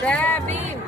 जय भीम।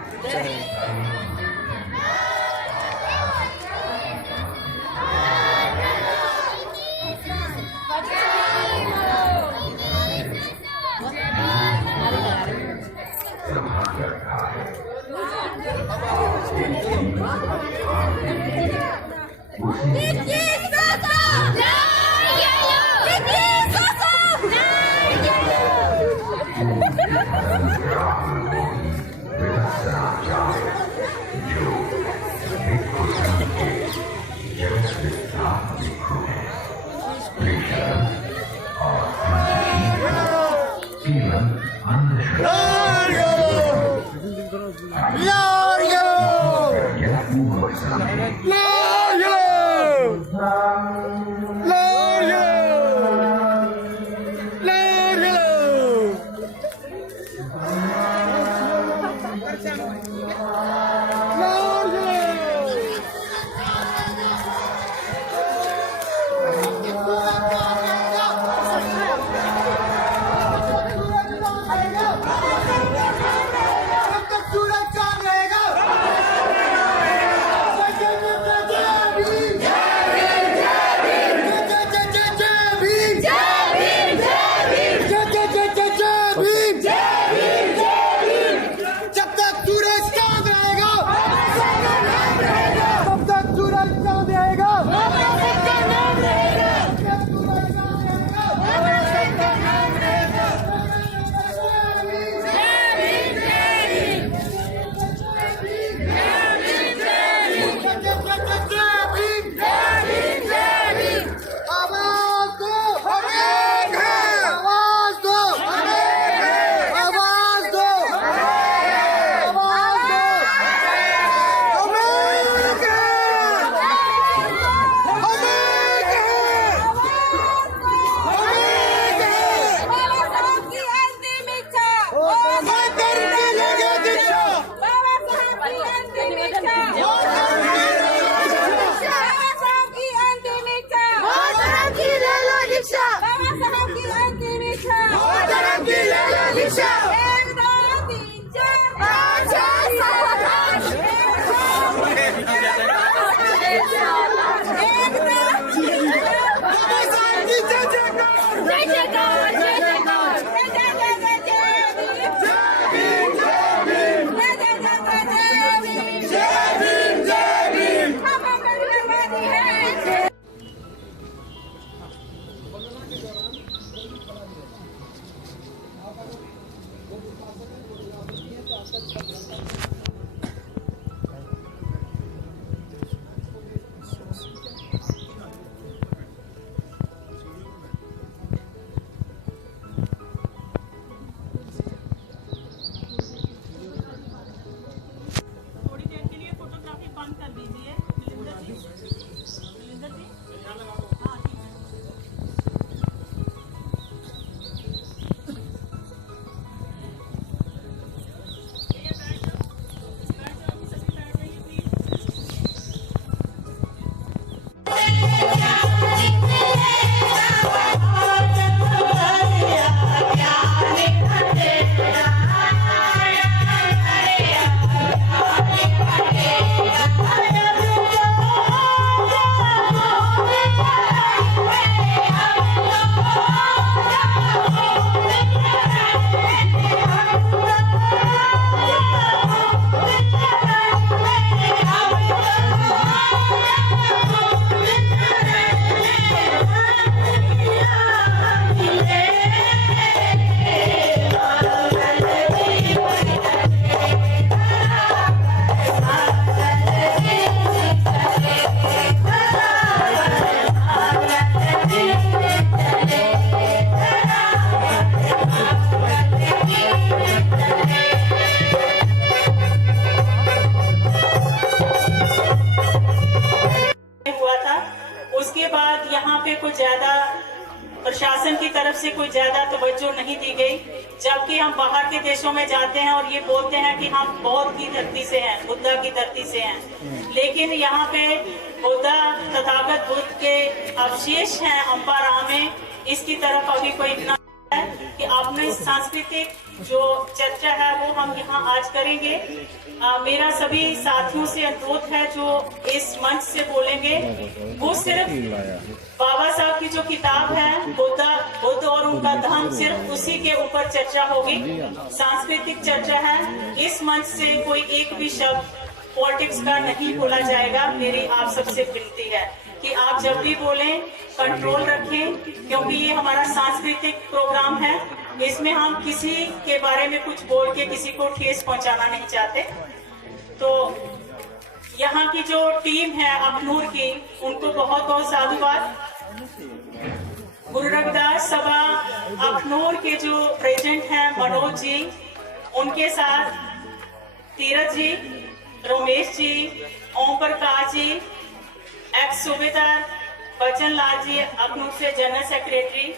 ज्यादा तवज्जो नहीं दी गई, जबकि हम बाहर के देशों में जाते हैं और ये बोलते हैं कि हम बौद्ध की धरती से हैं, बुद्धा की धरती से हैं, लेकिन यहाँ पे बुद्धा तथागत बुद्ध के अवशेष हैं अम्बाराम में। इसकी तरफ अभी कोई न है कि अपने सांस्कृतिक जो चर्चा है वो हम यहाँ आज करेंगे। मेरा सभी साथियों से अनुरोध है जो इस मंच से बोलेंगे, वो सिर्फ बाबा साहब की जो किताब है बुद्ध और उनका धर्म, सिर्फ उसी के ऊपर चर्चा होगी, सांस्कृतिक चर्चा है। इस मंच से कोई एक भी शब्द पॉलिटिक्स का नहीं बोला जाएगा। मेरी आप सबसे विनती है कि आप जब भी बोलें कंट्रोल रखें, क्योंकि ये हमारा सांस्कृतिक प्रोग्राम है। इसमें हम किसी के बारे में कुछ बोल के किसी को ठेस पहुंचाना नहीं चाहते। तो यहाँ की जो टीम है अखनूर की, उनको बहुत बहुत साधुवाद। गुरु रविदास सभा अखनूर के जो प्रेसिडेंट हैं मनोज जी, उनके साथ तीरथ जी, रमेश जी, ओम प्रकाश जी, एक्स सूबेदार बच्चन लाल जी अखनूर से जनरल सेक्रेटरी,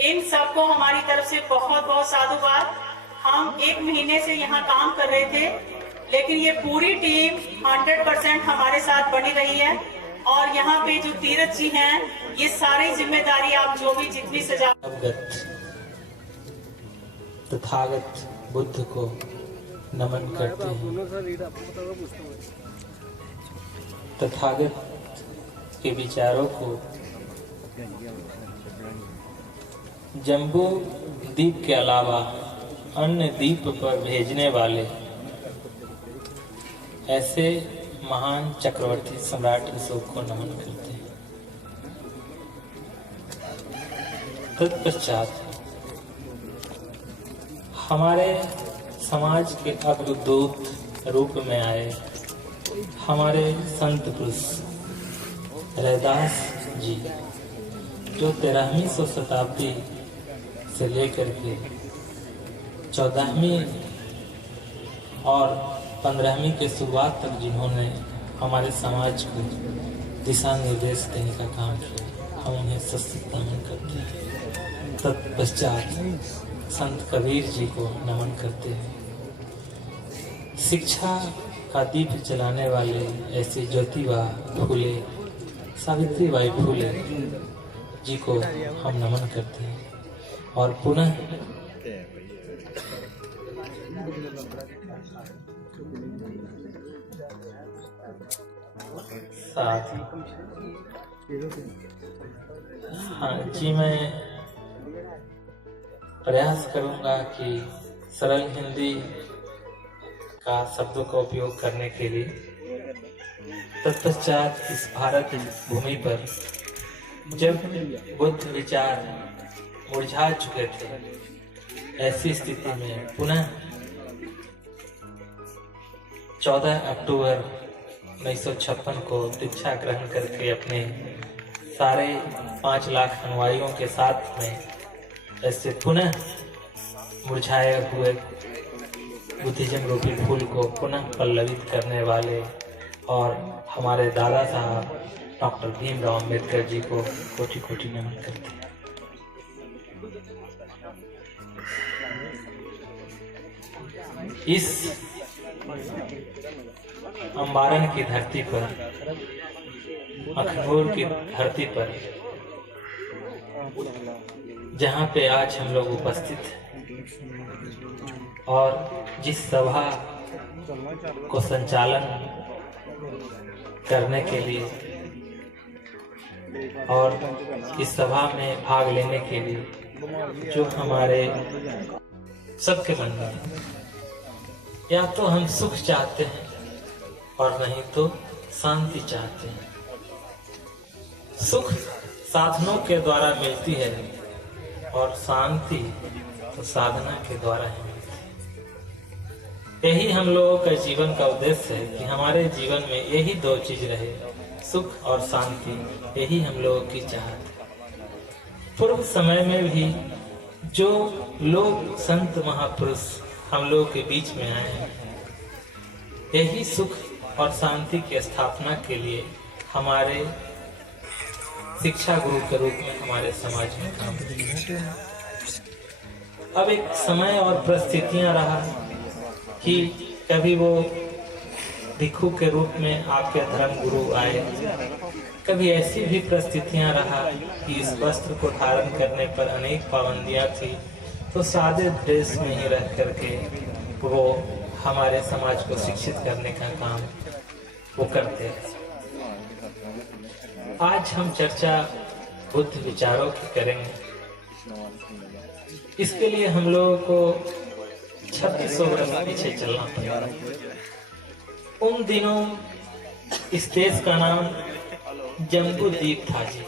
इन सबको हमारी तरफ से बहुत बहुत साधुवाद। हम 1 महीने से यहाँ काम कर रहे थे, लेकिन ये पूरी टीम 100% हमारे साथ बनी रही है। और यहाँ पे जो तीरथ जी हैं, ये सारी जिम्मेदारी आप जो भी जितनी सजावट तथागत बुद्ध को नमन करते हैं। तथागत के विचारों को जम्बू द्वीप के अलावा अन्य द्वीप पर भेजने वाले ऐसे महान चक्रवर्ती सम्राट अशोक को नमन करते हैं। तत्पश्चात हमारे समाज के अग्रदूत रूप में आए हमारे संत पुरुष रैदास जी, जो 13वीं शताब्दी से लेकर के 14वीं और 15वीं के शुरुआत तक जिन्होंने हमारे समाज को दिशा निर्देश देने का काम किया, हम उन्हें सशक्त नमन करते हैं। तत्पश्चात संत कबीर जी को नमन करते हैं। शिक्षा का दीप जलाने वाले ऐसे ज्योतिबा फूले, सावित्रीबाई फूले जी को हम नमन करते हैं। और पुनः साथ हाँ जी, मैं प्रयास करूंगा कि सरल हिंदी का शब्दों का उपयोग करने के लिए। तत्पश्चात इस भारत भूमि पर जब बुद्ध विचार मुरझा चुके थे, ऐसी स्थिति में पुनः 14 अक्टूबर 1956 को दीक्षा ग्रहण करके अपने सारे 5 लाख अनुयायियों के साथ में ऐसे पुनः मुरझाए हुए बुद्धिज्म रूपी फूल को पुनः पल्लवित करने वाले और हमारे दादा साहब डॉक्टर भीमराव अम्बेडकर जी को कोटि कोटि नमन करते हैं। इस अम्बारन की धरती पर, अखनूर की धरती पर, जहाँ पे आज हम लोग उपस्थित हैं और जिस सभा को संचालन करने के लिए और इस सभा में भाग लेने के लिए जो हमारे सबके मन में, या तो हम सुख चाहते हैं और नहीं तो शांति चाहते हैं। सुख साधनों के द्वारा मिलती है और शांति तो साधना के द्वारा ही मिलती है। यही हम लोगों का जीवन का उद्देश्य है कि हमारे जीवन में यही 2 चीज रहे, सुख और शांति। यही हम लोगों की चाहत है। पूर्व समय में भी जो लोग संत महापुरुष हम लोगों के बीच में आए हैं, यही सुख और शांति की स्थापना के लिए हमारे शिक्षा गुरु के रूप में हमारे समाज में काम किया। अब एक समय और परिस्थितियां रहा कि कभी वो भिक्षु के रूप में आपके धर्म गुरु आए, कभी ऐसी भी परिस्थितियां रहा कि इस वस्त्र को धारण करने पर अनेक पाबंदियां थी, तो सादे ड्रेस में ही रह करके वो हमारे समाज को शिक्षित करने का काम वो करते हैं। आज हम चर्चा बुद्ध विचारों की करेंगे। इसके लिए हम लोगों को 2600 वर्ष पीछे चलना पड़ेगा। उन दिनों इस देश का नाम जम्बू द्वीप था जी।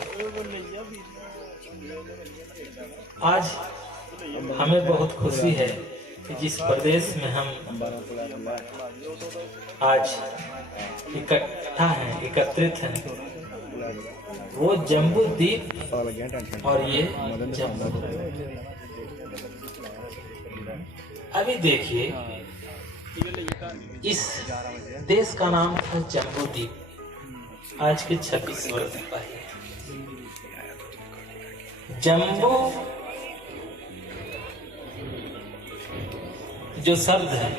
आज हमें बहुत खुशी है कि जिस प्रदेश में हम आज इकट्ठा हैं, एकत्रित हैं, वो जम्बू द्वीप और ये जम्बू। अभी देखिए, इस देश का नाम था जम्बू द्वीप आज के 26 वर्ष पहले। जम्बू जो शब्द है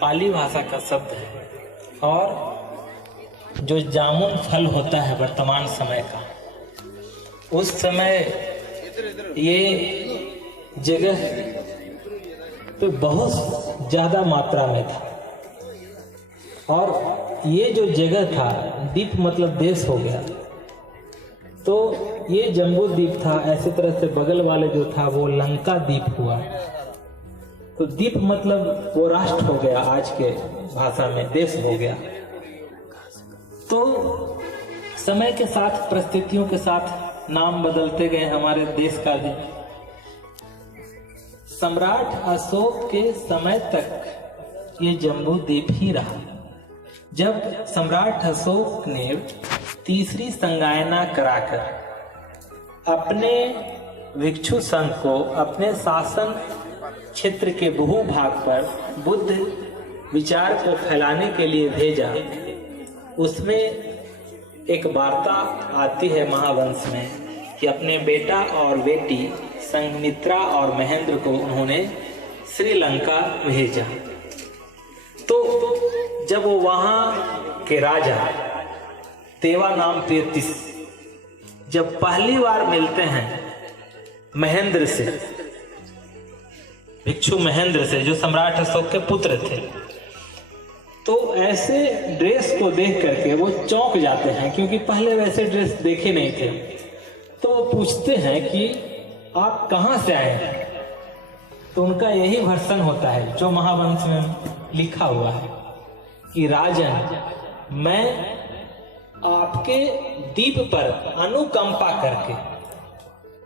पाली भाषा का शब्द है, और जो जामुन फल होता है वर्तमान समय का, उस समय ये जगह तो बहुत ज्यादा मात्रा में था। और ये जो जगह था, द्वीप मतलब देश हो गया, तो ये जम्बू द्वीप था। ऐसे तरह से बगल वाले जो था वो लंका द्वीप हुआ। तो द्वीप मतलब वो राष्ट्र हो गया, आज के भाषा में देश हो गया। तो समय के साथ, परिस्थितियों के साथ नाम बदलते गए हमारे देश का भी। सम्राट अशोक के समय तक ये जम्बू द्वीप ही रहा। जब सम्राट अशोक ने तीसरी संगायना कराकर अपने भिक्षु संघ को अपने शासन क्षेत्र के भूभाग पर बुद्ध विचार को फैलाने के लिए भेजा, उसमें एक वार्ता आती है महावंश में कि अपने बेटा और बेटी संघमित्रा और महेंद्र को उन्होंने श्रीलंका भेजा। तो जब वो वहां के राजा देवानामपेतिस जब पहली बार मिलते हैं महेंद्र से, भिक्षु महेंद्र से, जो सम्राट अशोक के पुत्र थे, तो ऐसे ड्रेस को देख करके वो चौंक जाते हैं, क्योंकि पहले वैसे ड्रेस देखे नहीं थे। तो वो पूछते हैं कि आप कहाँ से आए हैं? तो उनका यही वर्षन होता है जो महावंश में लिखा हुआ है कि राजन, मैं आपके द्वीप पर अनुकंपा करके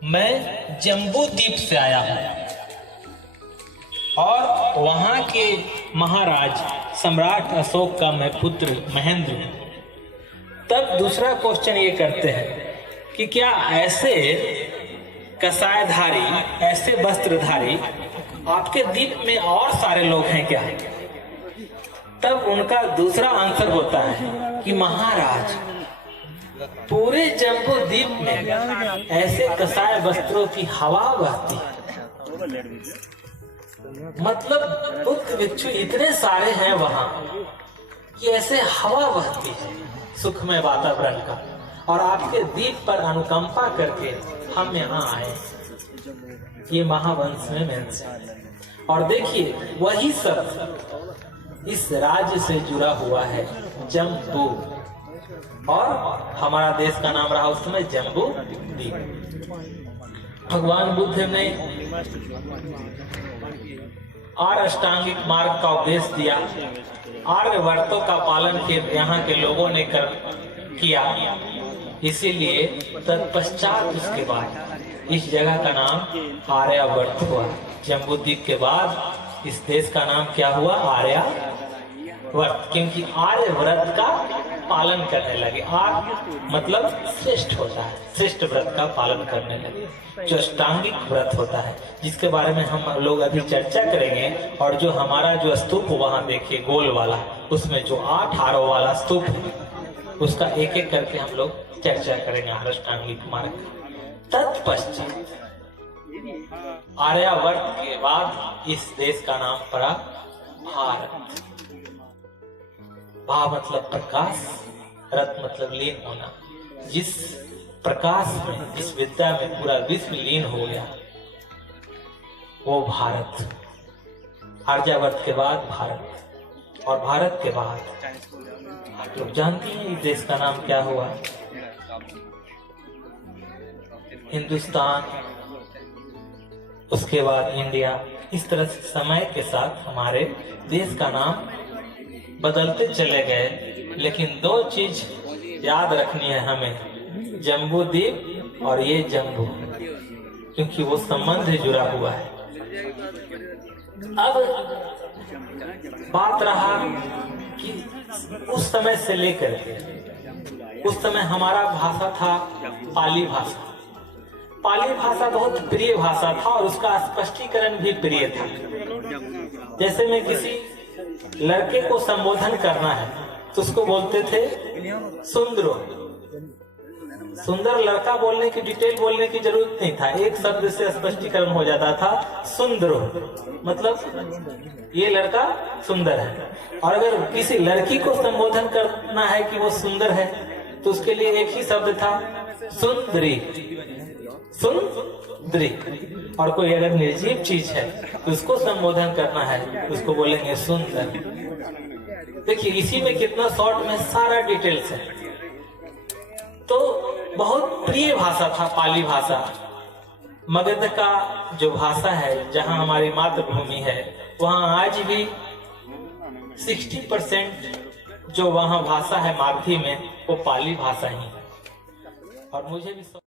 मैं जम्बू द्वीप से आया हूं, और वहां के महाराज सम्राट अशोक का मैं पुत्र महेंद्र हूं। तब दूसरा क्वेश्चन ये करते हैं कि क्या ऐसे कसायधारी, ऐसे वस्त्रधारी आपके द्वीप में और सारे लोग हैं क्या? तब उनका दूसरा आंसर होता है कि महाराज, पूरे जम्बू द्वीप में ऐसे कसाय वस्त्रों की हवा बहती है। मतलब बुद्ध भिक्षु इतने सारे हैं वहां कि ऐसे हवा बहती है सुखमय वातावरण का, और आपके द्वीप पर अनुकंपा करके हम यहाँ आए। ये महावंश में मेंशन है। और देखिए, वही शब्द इस राज्य से जुड़ा हुआ है, जम्बू, और हमारा देश का नाम रहा उस समय जम्बू द्वीप। भगवान बुद्ध ने 8 अष्टांगिक मार्ग का उपदेश दिया, आर्य व्रतों का पालन के यहाँ के लोगों ने किया। इसीलिए तत्पश्चात उसके बाद इस जगह का नाम आर्यावर्त हुआ। जम्बू द्वीप के बाद इस देश का नाम क्या हुआ? आर्यावर्त, क्योंकि आर्य व्रत का पालन करने लगे। आर्य मतलब श्रेष्ठ होता है, श्रेष्ठ व्रत का पालन करने लगे, जो अष्टांगिक व्रत होता है, जिसके बारे में हम लोग अभी चर्चा करेंगे। और जो हमारा जो स्तूप वहां देखिए गोल वाला, उसमें जो 8 हारों वाला स्तूप, उसका एक एक करके हम लोग चर्चा करेंगे अष्टांगिक मार्ग। तत्पश्चात आर्यावर्त के बाद इस देश का नाम पड़ा भारत। भा मतलब प्रकाश, रत मतलब लीन होना। जिस प्रकाश में, जिस विद्या में पूरा विश्व लीन हो गया, वो भारत। आर्यावर्त के बाद भारत, और भारत के बाद आप लोग जानते हैं इस देश का नाम क्या हुआ? हिंदुस्तान, उसके बाद इंडिया। इस तरह से समय के साथ हमारे देश का नाम बदलते चले गए, लेकिन दो चीज याद रखनी है हमें, जम्बू द्वीप और ये जम्बू, क्योंकि वो संबंध जुड़ा हुआ है। अब बात रहा कि उस समय से लेकर के उस समय हमारा भाषा था पाली भाषा। पाली भाषा बहुत प्रिय भाषा था और उसका स्पष्टीकरण भी प्रिय था। जैसे में किसी लड़के को संबोधन करना है तो उसको बोलते थे सुंदरो। सुंदर लड़का बोलने की, डिटेल बोलने की जरूरत नहीं था, एक शब्द से स्पष्टीकरण हो जाता था, सुंदरो मतलब ये लड़का सुंदर है। और अगर किसी लड़की को संबोधन करना है कि वो सुंदर है तो उसके लिए एक ही शब्द था, सुंदरी। सुंदरी। और कोई अगर निर्जीव चीज है तो उसको संबोधन करना है, उसको बोलेंगे सुंदर। देखिए इसी में कितना शॉर्ट में सारा डिटेल्स है। तो बहुत प्रिय भाषा था पाली भाषा। मगध का जो भाषा है, जहां हमारी मातृभूमि है, वहां आज भी 60% जो वहां भाषा है मागधी में, वो पाली भाषा ही है। और मुझे भी